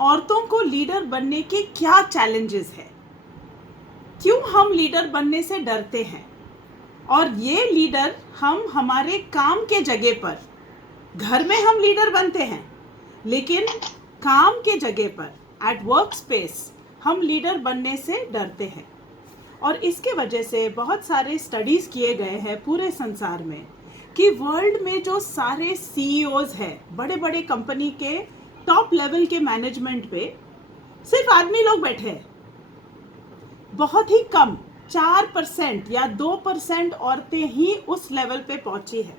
औरतों को लीडर बनने के क्या चैलेंजेस है, क्यों हम लीडर बनने से डरते हैं, और ये लीडर हम हमारे काम के जगह पर, घर में हम लीडर बनते हैं लेकिन काम के जगह पर एट वर्क स्पेस हम लीडर बनने से डरते हैं। और इसके वजह से बहुत सारे स्टडीज़ किए गए हैं पूरे संसार में कि वर्ल्ड में जो सारे सीईओज हैं, बड़े बड़े कंपनी के टॉप लेवल के मैनेजमेंट पे सिर्फ आदमी लोग बैठे हैं। बहुत ही कम 4% या 2% औरतें ही उस लेवल पे पहुंची है।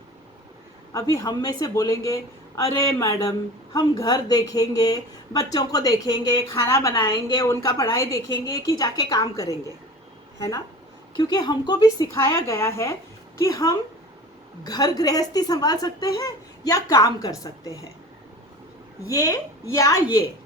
अभी हम में से बोलेंगे, अरे मैडम हम घर देखेंगे, बच्चों को देखेंगे, खाना बनाएंगे, उनका पढ़ाई देखेंगे कि जाके काम करेंगे, है ना। क्योंकि हमको भी सिखाया गया है कि हम घर गृहस्थी संभाल सकते हैं या काम कर सकते हैं, ये या ये।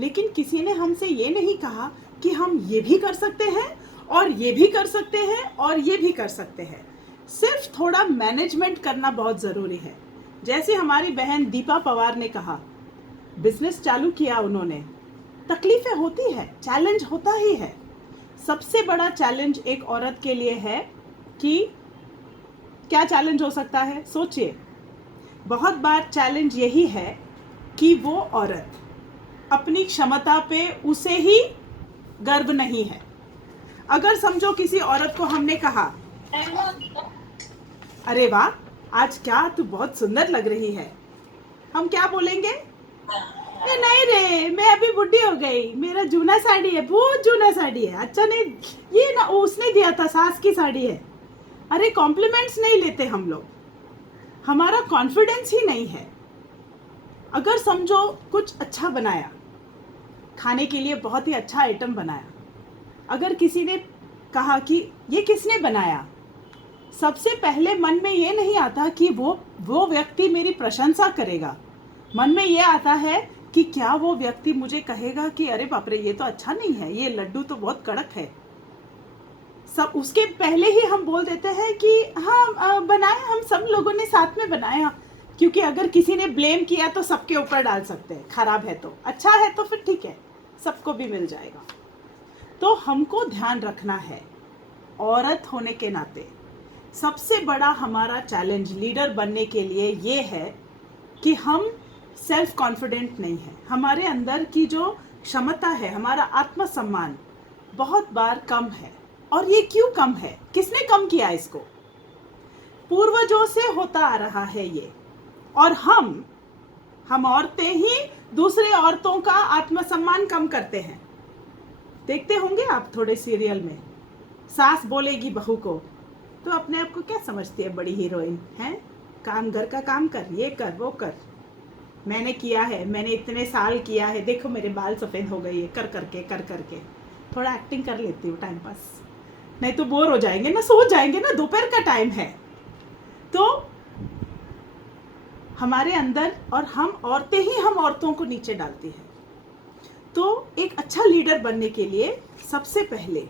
लेकिन किसी ने हमसे ये नहीं कहा कि हम ये भी कर सकते हैं और ये भी कर सकते हैं और ये भी कर सकते हैं। सिर्फ थोड़ा मैनेजमेंट करना बहुत ज़रूरी है। जैसे हमारी बहन दीपा पवार ने कहा, बिजनेस चालू किया उन्होंने, तकलीफें होती है, चैलेंज होता ही है। सबसे बड़ा चैलेंज एक औरत के लिए है कि क्या चैलेंज हो सकता है, सोचिए। बहुत बार चैलेंज यही है कि वो औरत अपनी क्षमता पे उसे ही गर्व नहीं है। अगर समझो किसी औरत को हमने कहा, अरे वाह आज क्या तू बहुत सुंदर लग रही है, हम क्या बोलेंगे, ये नहीं रे मैं अभी बुढ़ी हो गई, मेरा जूना साड़ी है, बहुत जूना साड़ी है, अच्छा नहीं, ये ना उसने दिया था, सास की साड़ी है। अरे कॉम्प्लीमेंट्स नहीं लेते हम लोग, हमारा कॉन्फिडेंस ही नहीं है। अगर समझो कुछ अच्छा बनाया, खाने के लिए बहुत ही अच्छा आइटम बनाया, अगर किसी ने कहा कि ये किसने बनाया, सबसे पहले मन में ये नहीं आता कि वो व्यक्ति मेरी प्रशंसा करेगा। मन में ये आता है कि क्या वो व्यक्ति मुझे कहेगा कि अरे बाप रे ये तो अच्छा नहीं है, ये लड्डू तो बहुत कड़क है। सब उसके पहले ही हम बोल देते हैं कि हाँ बनाया, हम सब लोगों ने साथ में बनाया। क्योंकि अगर किसी ने ब्लेम किया तो सबके ऊपर डाल सकते हैं, खराब है तो, अच्छा है तो फिर ठीक है, सबको भी मिल जाएगा। तो हमको ध्यान रखना है, औरत होने के नाते सबसे बड़ा हमारा चैलेंज लीडर बनने के लिए ये है कि हम सेल्फ कॉन्फिडेंट नहीं है। हमारे अंदर की जो क्षमता है, हमारा आत्मसम्मान बहुत बार कम है। और ये क्यों कम है, किसने कम किया इसको, पूर्वजों से होता आ रहा है ये। और हम औरतें ही दूसरे औरतों का आत्मसम्मान कम करते हैं। देखते होंगे आप थोड़े सीरियल में, सास बोलेगी बहू को तो अपने आप को क्या समझती है, बड़ी हीरोइन है, काम घर का काम कर, ये कर वो कर, मैंने किया है, मैंने इतने साल किया है, देखो मेरे बाल सफ़ेद हो गए ये कर करके। थोड़ा एक्टिंग कर लेती हूँ टाइम पास, नहीं तो बोर हो जाएंगे ना, सो जाएंगे ना, दोपहर का टाइम है। तो हमारे अंदर, और हम औरतें ही हम औरतों को नीचे डालती हैं। तो एक अच्छा लीडर बनने के लिए सबसे पहले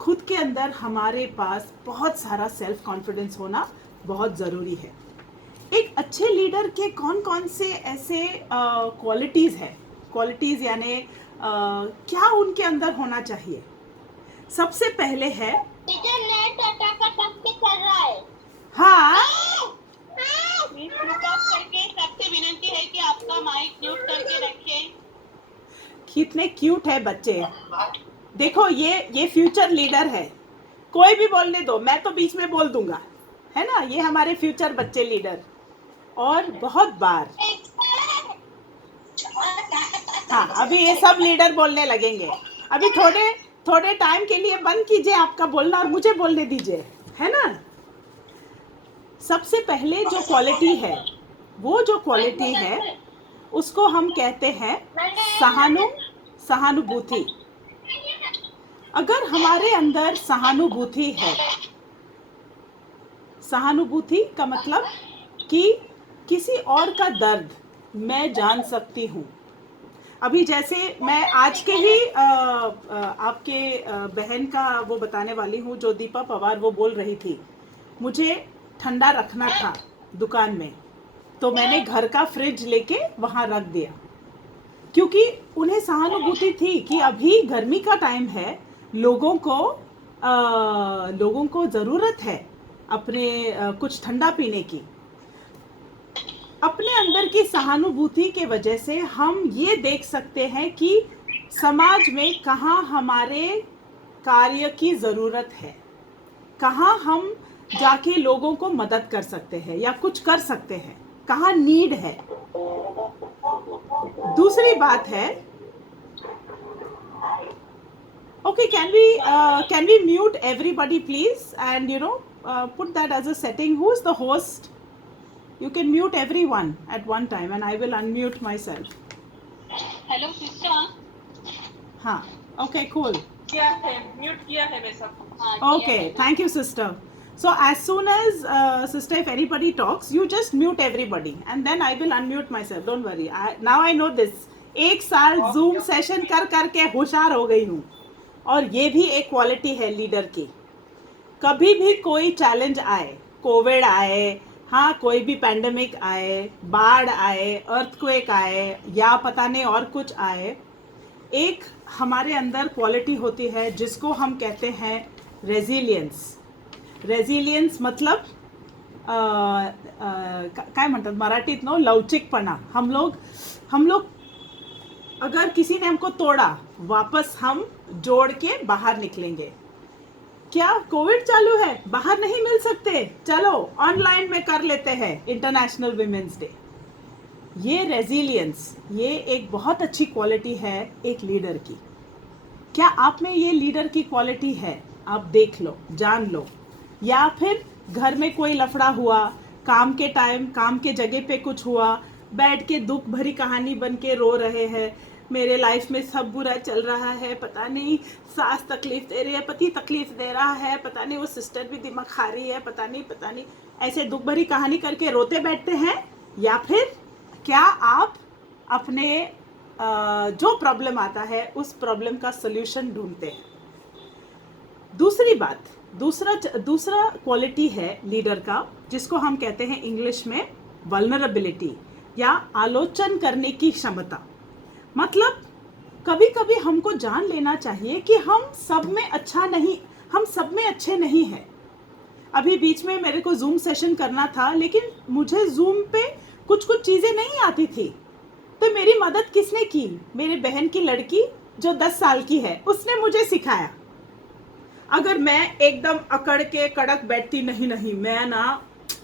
खुद के अंदर हमारे पास बहुत सारा सेल्फ कॉन्फिडेंस होना बहुत ज़रूरी है। एक अच्छे लीडर के कौन कौन से ऐसे क्वालिटीज़ है, क्वालिटीज़ यानी क्या उनके अंदर होना चाहिए। सबसे पहले है, नेट अटक कर रहा है। हाँ करके सबसे विनती है कि आपका माइक म्यूट करके रखें। कितने क्यूट है बच्चे, देखो ये फ्यूचर लीडर है, कोई भी बोलने दो, मैं तो बीच में बोल दूंगा, है ना, ये हमारे फ्यूचर बच्चे लीडर। और बहुत बार, हाँ अभी ये सब लीडर बोलने लगेंगे, अभी थोड़े टाइम के लिए बंद कीजिए आपका बोलना और मुझे बोलने दीजिए, है ना। सबसे पहले जो क्वालिटी है, वो जो क्वालिटी है उसको हम कहते हैं सहानुभूति। अगर हमारे अंदर सहानुभूति है, सहानुभूति का मतलब कि किसी और का दर्द मैं जान सकती हूँ। अभी जैसे मैं आज के ही आपके बहन का वो बताने वाली हूँ, जो दीपा पवार वो बोल रही थी, मुझे ठंडा रखना था दुकान में, तो मैंने घर का फ्रिज लेके वहाँ रख दिया। क्योंकि उन्हें सहानुभूति थी कि अभी गर्मी का टाइम है, लोगों को ज़रूरत है अपने कुछ ठंडा पीने की। अपने अंदर की सहानुभूति के वजह से हम ये देख सकते हैं कि समाज में कहाँ हमारे कार्य की ज़रूरत है, कहाँ हम जाके लोगों को मदद कर सकते हैं या कुछ कर सकते हैं, कहाँ नीड है। दूसरी बात है, okay, can we mute everybody please, and put that as a setting. Who's the host? You can mute everyone at one time and I will unmute myself. Hello sister. हाँ, okay, cool. किया है, mute किया है मैं सबको। हाँ, Okay, thank you, sister. So as soon as sister, if anybody talks, you just mute everybody and then I will unmute myself. Don't worry. Now I know this. एक साल Zoom session कर करके होशियार हो गई हूँ, और ये भी एक क्वालिटी है लीडर की। कभी भी कोई चैलेंज आए, कोविड आए, हाँ कोई भी पैंडेमिक आए, बाढ़ आए, अर्थक्वेक आए, या पता नहीं और कुछ आए, एक हमारे अंदर क्वालिटी होती है जिसको हम कहते हैं रेजिलियन्स। रेजिलियन्स मतलब काय म्हणतात मराठीत नो, लवचिकपणा। हम लोग अगर किसी ने हमको तोड़ा, वापस हम जोड़ के बाहर निकलेंगे। क्या कोविड चालू है, बाहर नहीं मिल सकते, चलो ऑनलाइन में कर लेते हैं इंटरनेशनल विमेंस डे। ये रेजिलियंस, ये एक बहुत अच्छी क्वालिटी है एक लीडर की। क्या आप में ये लीडर की क्वालिटी है? आप देख लो, जान लो। या फिर घर में कोई लफड़ा हुआ, काम के टाइम काम के जगह पे कुछ हुआ, बैठ के दुख भरी कहानी बन के रो रहे हैं, मेरे लाइफ में सब बुरा चल रहा है, पता नहीं सास तकलीफ दे रही है, पति तकलीफ दे रहा है, पता नहीं वो सिस्टर भी दिमाग खा रही है, पता नहीं, ऐसे दुख भरी कहानी करके रोते बैठते हैं। या फिर क्या आप अपने जो प्रॉब्लम आता है उस प्रॉब्लम का सल्यूशन ढूंढते हैं? दूसरी बात, दूसरा क्वालिटी है लीडर का, जिसको हम कहते हैं इंग्लिश में वल्नरेबिलिटी, या आलोचन करने की क्षमता। मतलब कभी कभी हमको जान लेना चाहिए कि हम सब में अच्छे नहीं हैं। अभी बीच में मेरे को जूम सेशन करना था, लेकिन मुझे जूम पे कुछ चीज़ें नहीं आती थी, तो मेरी मदद किसने की? मेरे बहन की लड़की जो 10 साल की है, उसने मुझे सिखाया। अगर मैं एकदम अकड़ के कड़क बैठती, नहीं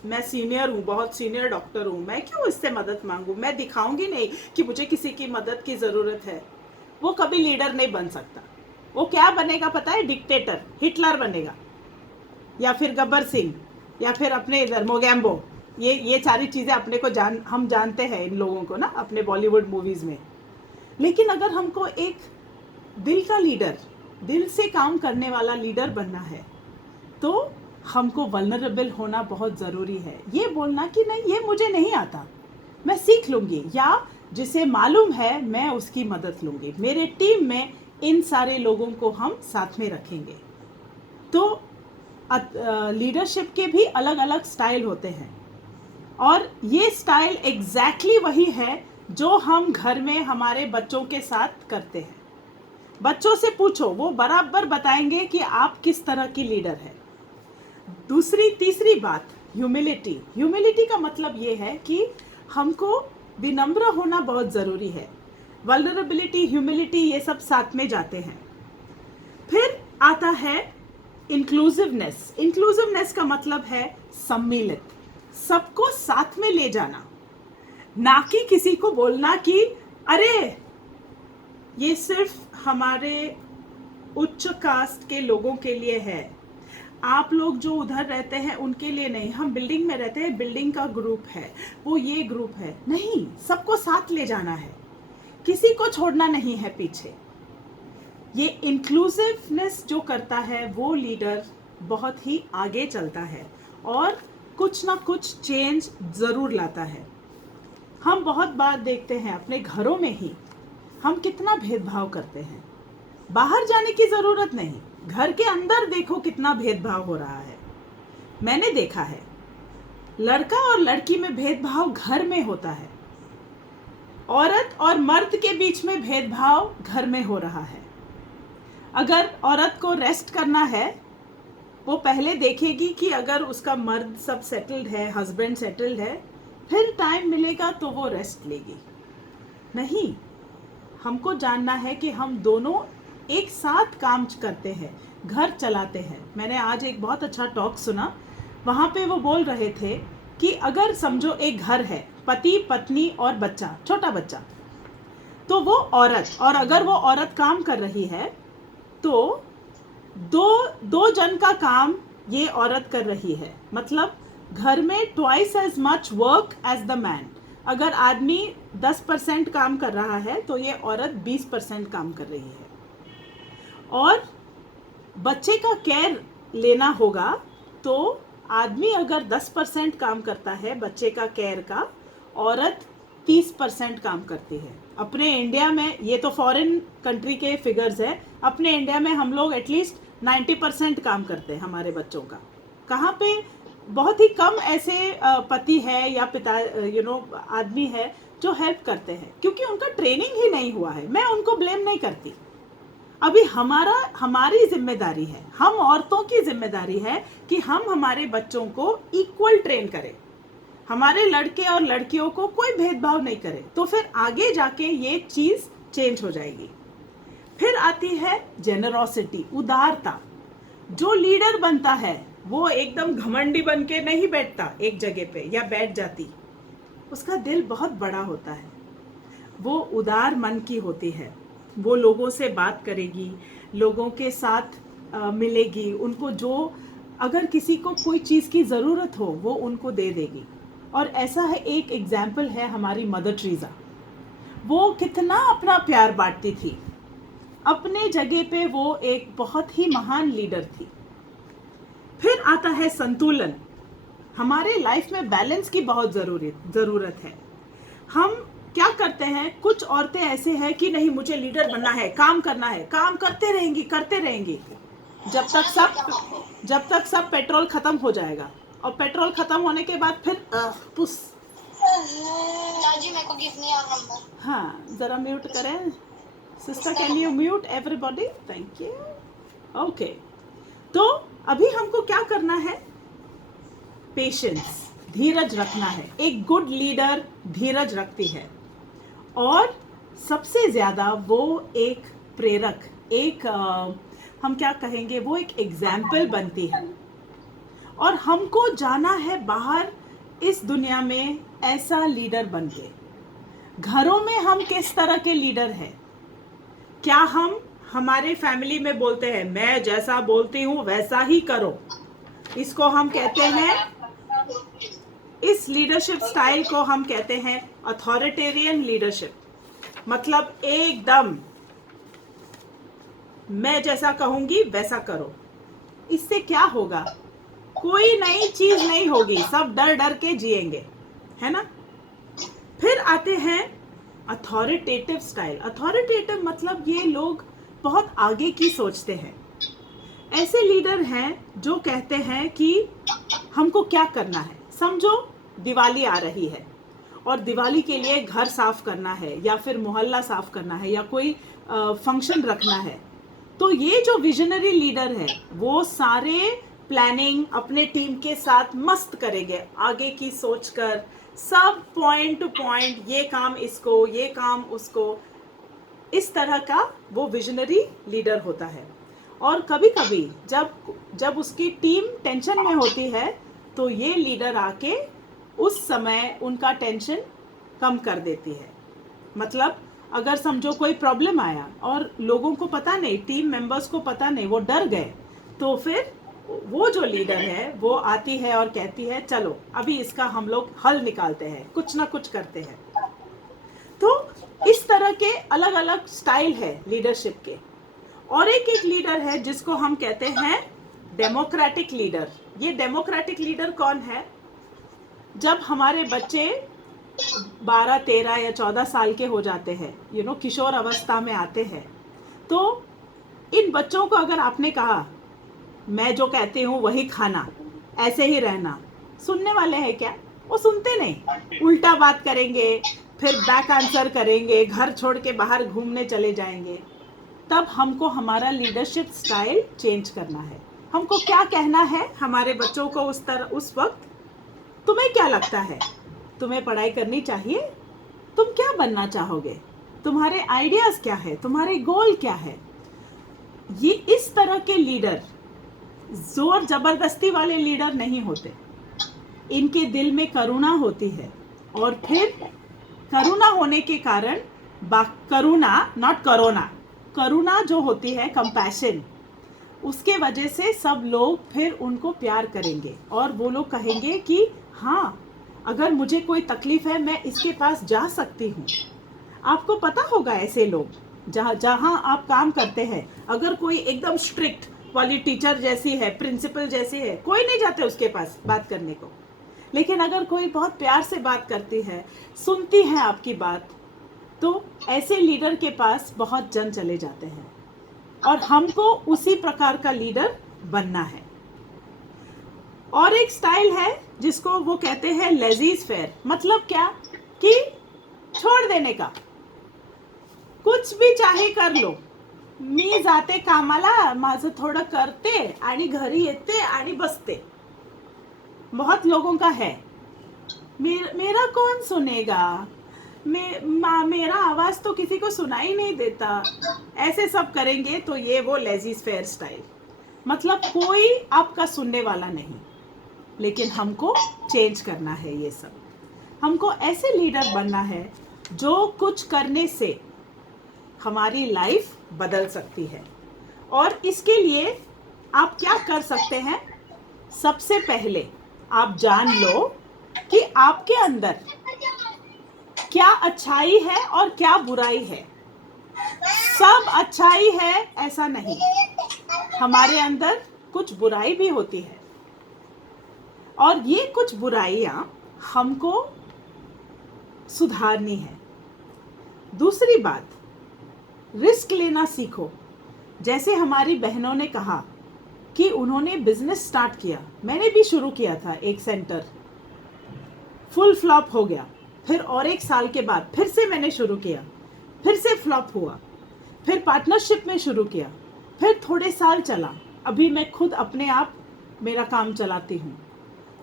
मैं सीनियर हूँ, बहुत सीनियर डॉक्टर हूँ, मैं क्यों इससे मदद मांगू, मैं दिखाऊंगी नहीं कि मुझे किसी की मदद की ज़रूरत है, वो कभी लीडर नहीं बन सकता। वो क्या बनेगा पता है? डिक्टेटर, हिटलर बनेगा, या फिर गब्बर सिंह, या फिर अपने इधर मोगैम्बो। ये सारी चीज़ें अपने को हम जानते हैं इन लोगों को ना, अपने बॉलीवुड मूवीज़ में। लेकिन अगर हमको एक दिल का लीडर, दिल से काम करने वाला लीडर बनना है, तो हमको वल्नरेबल होना बहुत ज़रूरी है। ये बोलना कि नहीं, ये मुझे नहीं आता, मैं सीख लूँगी, या जिसे मालूम है मैं उसकी मदद लूँगी। मेरे टीम में इन सारे लोगों को हम साथ में रखेंगे। तो लीडरशिप के भी अलग अलग स्टाइल होते हैं, और ये स्टाइल एग्जैक्टली वही है जो हम घर में हमारे बच्चों के साथ करते हैं। बच्चों से पूछो, वो बराबर बताएंगे कि आप किस तरह की लीडर है। तीसरी बात, ह्यूमिलिटी का मतलब ये है कि हमको विनम्र होना बहुत ज़रूरी है। वल्नरेबिलिटी, ह्यूमिलिटी, ये सब साथ में जाते हैं। फिर आता है इंक्लूसिवनेस का मतलब है सम्मिलित, सबको साथ में ले जाना, ना कि किसी को बोलना कि अरे ये सिर्फ हमारे उच्च कास्ट के लोगों के लिए है, आप लोग जो उधर रहते हैं उनके लिए नहीं, हम बिल्डिंग में रहते हैं, बिल्डिंग का ग्रुप है, वो ये ग्रुप है। नहीं, सबको साथ ले जाना है, किसी को छोड़ना नहीं है पीछे। ये इंक्लूसिवनेस जो करता है वो लीडर बहुत ही आगे चलता है और कुछ ना कुछ चेंज ज़रूर लाता है। हम बहुत बार देखते हैं अपने घरों में ही हम कितना भेदभाव करते हैं। बाहर जाने की ज़रूरत नहीं, घर के अंदर देखो कितना भेदभाव हो रहा है। मैंने देखा है लड़का और लड़की में भेदभाव घर में होता है। औरत और मर्द के बीच में भेदभाव घर में हो रहा है। अगर औरत को रेस्ट करना है, वो पहले देखेगी कि अगर उसका मर्द सब सेटल्ड है, हस्बैंड सेटल्ड है, फिर टाइम मिलेगा तो वो रेस्ट लेगी। नहीं, हमको जानना है कि हम दोनों एक साथ काम करते हैं, घर चलाते हैं। मैंने आज एक बहुत अच्छा टॉक सुना, वहाँ पे वो बोल रहे थे कि अगर समझो एक घर है, पति पत्नी और बच्चा, छोटा बच्चा, तो वो औरत, और अगर वो औरत काम कर रही है तो दो जन का काम ये औरत कर रही है। मतलब घर में twice as much work as the man. अगर आदमी 10% काम कर रहा है तो ये औरत 20% काम कर रही है। और बच्चे का केयर लेना होगा तो आदमी अगर 10% काम करता है बच्चे का केयर का, औरत 30% काम करती है। अपने इंडिया में, ये तो फॉरेन कंट्री के फिगर्स है, अपने इंडिया में हम लोग एटलीस्ट 90% काम करते हैं हमारे बच्चों का। कहाँ पे बहुत ही कम ऐसे पति है या पिता आदमी है जो हेल्प करते हैं, क्योंकि उनका ट्रेनिंग ही नहीं हुआ है। मैं उनको ब्लेम नहीं करती। अभी हमारी जिम्मेदारी है, हम औरतों की जिम्मेदारी है कि हम हमारे बच्चों को इक्वल ट्रेन करें, हमारे लड़के और लड़कियों को कोई भेदभाव नहीं करे, तो फिर आगे जाके ये चीज चेंज हो जाएगी। फिर आती है जेनरोसिटी, उदारता। जो लीडर बनता है वो एकदम घमंडी बन के नहीं बैठता एक जगह पे, या बैठ जाती, उसका दिल बहुत बड़ा होता है, वो उदार मन की होती है। वो लोगों से बात करेगी, लोगों के साथ मिलेगी, उनको जो अगर किसी को कोई चीज़ की ज़रूरत हो वो उनको दे देगी। और ऐसा है, एक एग्जाम्पल है हमारी मदर टेरेसा। वो कितना अपना प्यार बांटती थी, अपने जगह पे वो एक बहुत ही महान लीडर थी। फिर आता है संतुलन। हमारे लाइफ में बैलेंस की बहुत ज़रूरत है। हम क्या करते हैं, कुछ औरतें ऐसे हैं कि नहीं, मुझे लीडर बनना है, काम करना है, काम करते रहेंगी जब तक सब पेट्रोल खत्म हो जाएगा। और पेट्रोल खत्म होने के बाद फिर पुस। दादी मेरे को गिव मी योर नंबर। हाँ, जरा म्यूट करें sister, can you mute everybody, thank you. Okay, तो अभी हमको क्या करना है, पेशेंस, धीरज रखना है। एक गुड लीडर धीरज रखती है, और सबसे ज़्यादा वो एक प्रेरक, एक हम क्या कहेंगे, वो एक एग्जाम्पल बनती है। और हमको जाना है बाहर इस दुनिया में ऐसा लीडर बन के। घरों में हम किस तरह के लीडर हैं? क्या हम हमारे फैमिली में बोलते हैं मैं जैसा बोलती हूँ वैसा ही करो, इसको हम कहते हैं, इस लीडरशिप स्टाइल को हम कहते हैं अथॉरिटेरियन लीडरशिप। मतलब एकदम मैं जैसा कहूंगी वैसा करो। इससे क्या होगा, कोई नई चीज नहीं होगी, सब डर डर के जिएंगे, है ना। फिर आते हैं अथॉरिटेटिव स्टाइल। अथॉरिटेटिव मतलब ये लोग बहुत आगे की सोचते हैं। ऐसे लीडर हैं जो कहते हैं कि हमको क्या करना है। समझो दिवाली आ रही है और दिवाली के लिए घर साफ करना है, या फिर मोहल्ला साफ करना है, या कोई फंक्शन रखना है, तो ये जो विजनरी लीडर है वो सारे प्लानिंग अपने टीम के साथ मस्त करेंगे, आगे की सोच कर, सब पॉइंट टू पॉइंट, ये काम इसको, ये काम उसको, इस तरह का वो विजनरी लीडर होता है। और कभी कभी जब उसकी टीम टेंशन में होती है तो ये लीडर आके उस समय उनका टेंशन कम कर देती है। मतलब अगर समझो कोई प्रॉब्लम आया और लोगों को पता नहीं, टीम मेंबर्स को पता नहीं, वो डर गए, तो फिर वो जो लीडर है वो आती है और कहती है चलो अभी इसका हम लोग हल निकालते हैं, कुछ ना कुछ करते हैं। तो इस तरह के अलग अलग स्टाइल है लीडरशिप के। और एक लीडर है जिसको हम कहते हैं डेमोक्रेटिक लीडर। ये डेमोक्रेटिक लीडर कौन है? जब हमारे बच्चे 12, 13 या 14 साल के हो जाते हैं, किशोर अवस्था में आते हैं, तो इन बच्चों को अगर आपने कहा मैं जो कहती हूँ वही खाना, ऐसे ही रहना, सुनने वाले हैं क्या? वो सुनते नहीं, उल्टा बात करेंगे, फिर बैक आंसर करेंगे, घर छोड़ के बाहर घूमने चले जाएंगे, तब हमको हमारा लीडरशिप स्टाइल चेंज करना है। हमको क्या कहना है हमारे बच्चों को उस वक्त, तुम्हें क्या लगता है, तुम्हें पढ़ाई करनी चाहिए, तुम क्या बनना चाहोगे, तुम्हारे आइडियाज क्या है, तुम्हारे गोल क्या है। ये इस तरह के लीडर जोर जबरदस्ती वाले लीडर नहीं होते, इनके दिल में करुणा होती है, और फिर करुणा होने के कारण करुणा नॉट कोरोना, करुणा जो होती है, कंपैशन, उसके वजह से सब लोग फिर उनको प्यार करेंगे और वो लोग कहेंगे कि हाँ, अगर मुझे कोई तकलीफ है मैं इसके पास जा सकती हूँ। आपको पता होगा ऐसे लोग जहाँ आप काम करते हैं, अगर कोई एकदम स्ट्रिक्ट वाली टीचर जैसी है, प्रिंसिपल जैसी है, कोई नहीं जाते उसके पास बात करने को। लेकिन अगर कोई बहुत प्यार से बात करती है, सुनती है आपकी बात, तो ऐसे लीडर के पास बहुत जन चले जाते हैं, और हमको उसी प्रकार का लीडर बनना है। और एक स्टाइल है जिसको वो कहते हैं लेजीज फेयर। मतलब क्या कि छोड़ देने का, कुछ भी चाहे कर लो, मी जाते कामाला, माझं थोडं करते आणि घरी येते आणि बसते। बहुत लोगों का है, मेरा कौन सुनेगा, मेरा आवाज तो किसी को सुनाई नहीं देता, ऐसे सब करेंगे तो ये वो लेजीज फेयर स्टाइल। मतलब कोई आपका सुनने वाला नहीं। लेकिन हमको चेंज करना है ये सब। हमको ऐसे लीडर बनना है जो कुछ करने से हमारी लाइफ बदल सकती है। और इसके लिए आप क्या कर सकते हैं, सबसे पहले आप जान लो कि आपके अंदर क्या अच्छाई है और क्या बुराई है। सब अच्छाई है ऐसा नहीं, हमारे अंदर कुछ बुराई भी होती है, और ये कुछ बुराइयां हमको सुधारनी है। दूसरी बात, रिस्क लेना सीखो। जैसे हमारी बहनों ने कहा कि उन्होंने बिजनेस स्टार्ट किया, मैंने भी शुरू किया था एक सेंटर, फुल फ्लॉप हो गया। फिर और एक साल के बाद फिर से मैंने शुरू किया, फिर से फ्लॉप हुआ। फिर पार्टनरशिप में शुरू किया, फिर थोड़े साल चला, अभी मैं खुद अपने आप मेरा काम चलाती हूँ।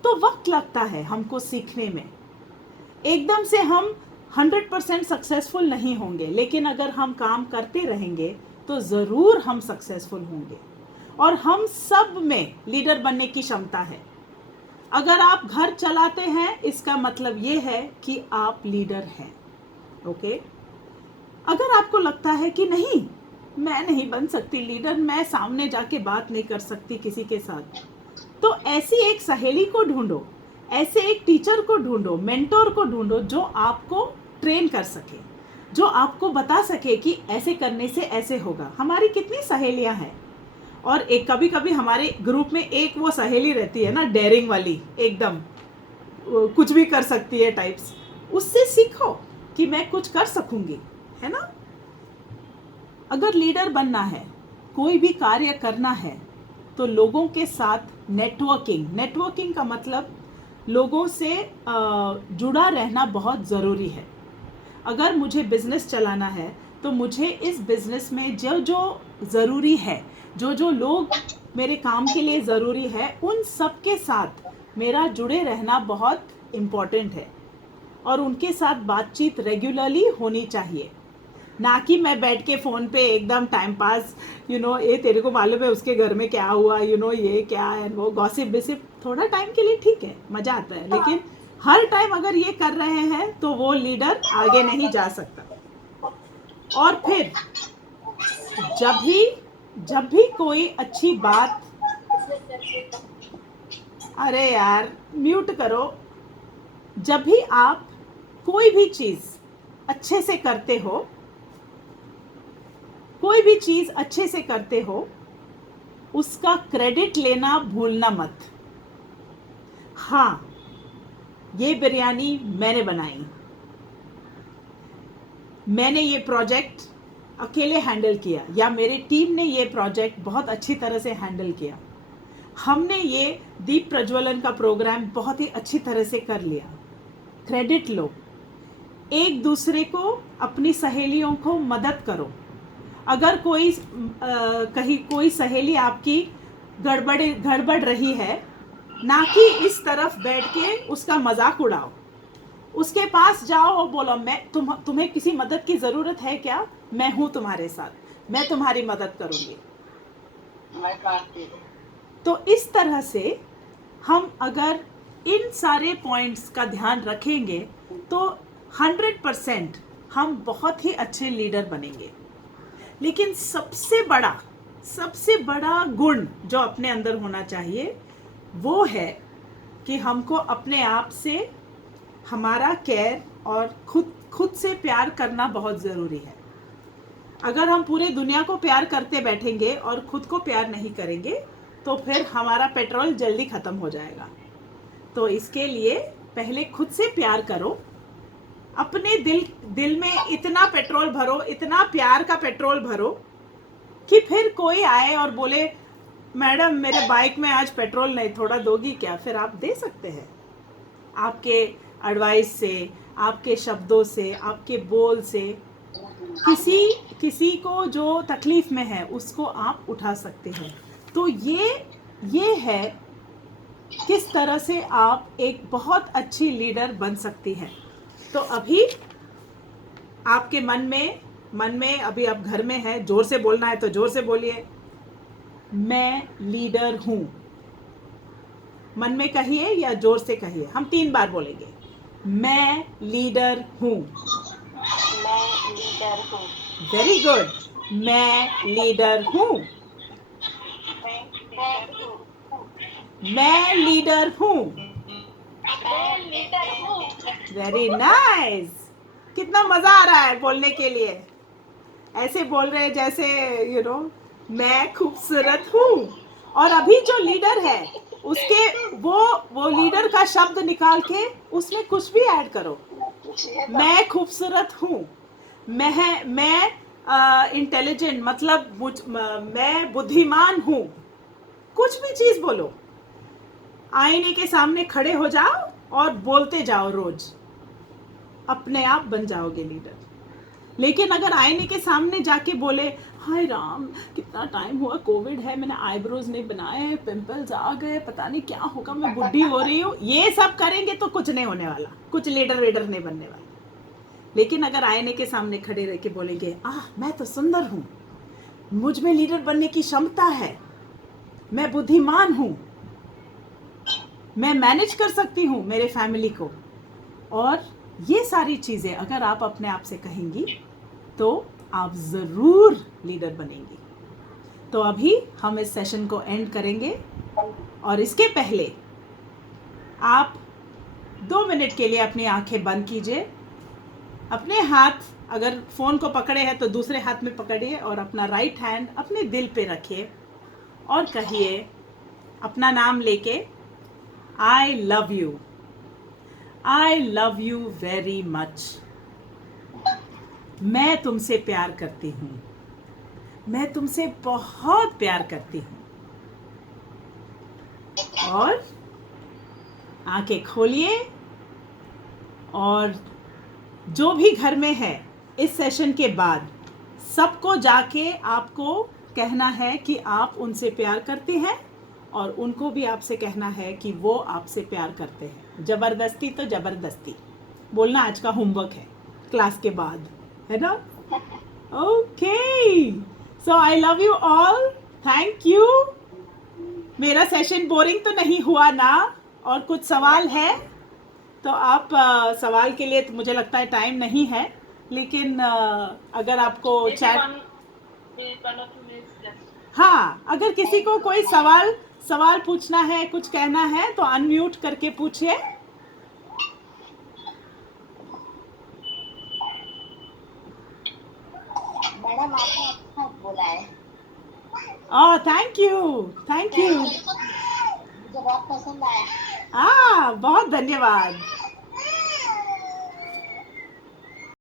तो वक्त लगता है हमको सीखने में। एकदम से हम 100% सक्सेसफुल नहीं होंगे, लेकिन अगर हम काम करते रहेंगे तो ज़रूर हम सक्सेसफुल होंगे। और हम सब में लीडर बनने की क्षमता है। अगर आप घर चलाते हैं, इसका मतलब ये है कि आप लीडर हैं। ओके, अगर आपको लगता है कि नहीं, मैं नहीं बन सकती लीडर, मैं सामने जाके बात नहीं कर सकती किसी के साथ, तो ऐसी एक सहेली को ढूंढो, ऐसे एक टीचर को ढूंढो, मेंटोर को ढूंढो, जो आपको ट्रेन कर सके, जो आपको बता सके कि ऐसे करने से ऐसे होगा। हमारी कितनी सहेलियां हैं, और एक कभी कभी हमारे ग्रुप में एक वो सहेली रहती है ना, डेयरिंग वाली, एकदम कुछ भी कर सकती है टाइप्स। उससे सीखो कि मैं कुछ कर सकूंगी, है ना। अगर लीडर बनना है, कोई भी कार्य करना है, तो लोगों के साथ नेटवर्किंग का मतलब लोगों से जुड़ा रहना बहुत ज़रूरी है। अगर मुझे बिजनेस चलाना है तो मुझे इस बिजनेस में जो जो ज़रूरी है, जो जो लोग मेरे काम के लिए ज़रूरी है, उन सब के साथ मेरा जुड़े रहना बहुत इम्पॉर्टेंट है। और उनके साथ बातचीत रेगुलरली होनी चाहिए, ना कि मैं बैठ के फ़ोन पे एकदम टाइम पास, ये तेरे को मालूम है उसके घर में क्या हुआ, ये क्या है, वो गॉसिप बिसिप, थोड़ा टाइम के लिए ठीक है, मज़ा आता है। लेकिन हर टाइम अगर ये कर रहे हैं तो वो लीडर आगे नहीं जा सकता। और फिर जब भी कोई अच्छी बात, अरे यार म्यूट करो, जब भी आप कोई भी चीज़ अच्छे से करते हो, कोई भी चीज़ अच्छे से करते हो, उसका क्रेडिट लेना भूलना मत। हाँ, ये बिरयानी मैंने बनाई, मैंने ये प्रोजेक्ट अकेले हैंडल किया, या मेरी टीम ने ये प्रोजेक्ट बहुत अच्छी तरह से हैंडल किया, हमने ये दीप प्रज्वलन का प्रोग्राम बहुत ही अच्छी तरह से कर लिया। क्रेडिट लो। एक दूसरे को, अपनी सहेलियों को मदद करो। अगर कोई कहीं कोई सहेली आपकी गड़बड़ रही है, ना कि इस तरफ बैठ के उसका मजाक उड़ाओ। उसके पास जाओ और बोलो, तुम्हें किसी मदद की ज़रूरत है क्या? मैं हूँ तुम्हारे साथ, मैं तुम्हारी मदद करूँगी। तो इस तरह से हम अगर इन सारे पॉइंट्स का ध्यान रखेंगे तो 100% हम बहुत ही अच्छे लीडर बनेंगे। लेकिन सबसे बड़ा गुण जो अपने अंदर होना चाहिए वो है कि हमको अपने आप से हमारा केयर और खुद से प्यार करना बहुत ज़रूरी है। अगर हम पूरे दुनिया को प्यार करते बैठेंगे और खुद को प्यार नहीं करेंगे तो फिर हमारा पेट्रोल जल्दी ख़त्म हो जाएगा। तो इसके लिए पहले खुद से प्यार करो, अपने दिल में इतना पेट्रोल भरो, इतना प्यार का पेट्रोल भरो कि फिर कोई आए और बोले, मैडम मेरे बाइक में आज पेट्रोल नहीं, थोड़ा दोगी क्या? फिर आप दे सकते हैं। आपके एडवाइस से, आपके शब्दों से, आपके बोल से किसी को जो तकलीफ में है उसको आप उठा सकते हैं। तो ये है किस तरह से आप एक बहुत अच्छी लीडर बन सकती हैं। तो अभी आपके मन में अभी आप घर में हैं, जोर से बोलना है तो जोर से बोलिए, मैं लीडर हूँ। मन में कहिए या जोर से कहिए, हम 3 बार बोलेंगे। मैं लीडर हूँ। मैं लीडर हूँ। Very good. मैं लीडर हूँ। मैं लीडर हूँ। Very nice. कितना मजा आ रहा है बोलने के लिए। ऐसे बोल रहे हैं जैसे मैं खूबसूरत हूँ। और अभी जो लीडर है उसके वो लीडर का शब्द निकाल के उसमें कुछ भी ऐड करो। मैं खूबसूरत हूँ, मैं इंटेलिजेंट, मतलब मैं बुद्धिमान हूँ। कुछ भी चीज़ बोलो। आईने के सामने खड़े हो जाओ और बोलते जाओ रोज, अपने आप बन जाओगे लीडर। लेकिन अगर आईने के सामने जाके बोले, हाय राम कितना टाइम हुआ, कोविड है, मैंने आईब्रोज नहीं बनाए, पिंपल्स आ गए, पता नहीं क्या होगा, मैं बुढ़ी हो रही हूँ, ये सब करेंगे तो कुछ नहीं होने वाला, कुछ लीडर नहीं बनने वाला। लेकिन अगर आईने के सामने खड़े रह के बोलेंगे, मैं तो सुंदर हूँ, मुझ में लीडर बनने की क्षमता है, मैं बुद्धिमान हूँ, मैं मैनेज कर सकती हूँ मेरे फैमिली को, और ये सारी चीज़ें अगर आप अपने आप से कहेंगी तो आप ज़रूर लीडर बनेंगी। तो अभी हम इस सेशन को एंड करेंगे, और इसके पहले आप 2 मिनट के लिए अपनी आंखें बंद कीजिए। अपने हाथ, अगर फ़ोन को पकड़े हैं तो दूसरे हाथ में पकड़िए और अपना राइट हैंड अपने दिल पे रखिए और कहिए अपना नाम लेके, I love you, I love you very much. मैं तुमसे प्यार करती हूँ, मैं तुमसे बहुत प्यार करती हूँ। और आंखें खोलिए, और जो भी घर में है इस सेशन के बाद सबको जाके आपको कहना है कि आप उनसे प्यार करते हैं, और उनको भी आपसे कहना है कि वो आपसे प्यार करते हैं। ज़बरदस्ती तो ज़बरदस्ती बोलना आज का होमवर्क है क्लास के बाद, है ना? Okay, so I love you all, thank you. मेरा सेशन बोरिंग तो नहीं हुआ ना? और कुछ सवाल है तो आप सवाल के लिए तो मुझे लगता है टाइम नहीं है, लेकिन अगर आपको चैट, हाँ, अगर किसी को कोई सवाल पूछना है, कुछ कहना है तो अनम्यूट करके पूछिए। मैडम आपने अच्छा बोला है। Thank you. मुझे बहुत पसंद आया। बहुत धन्यवाद।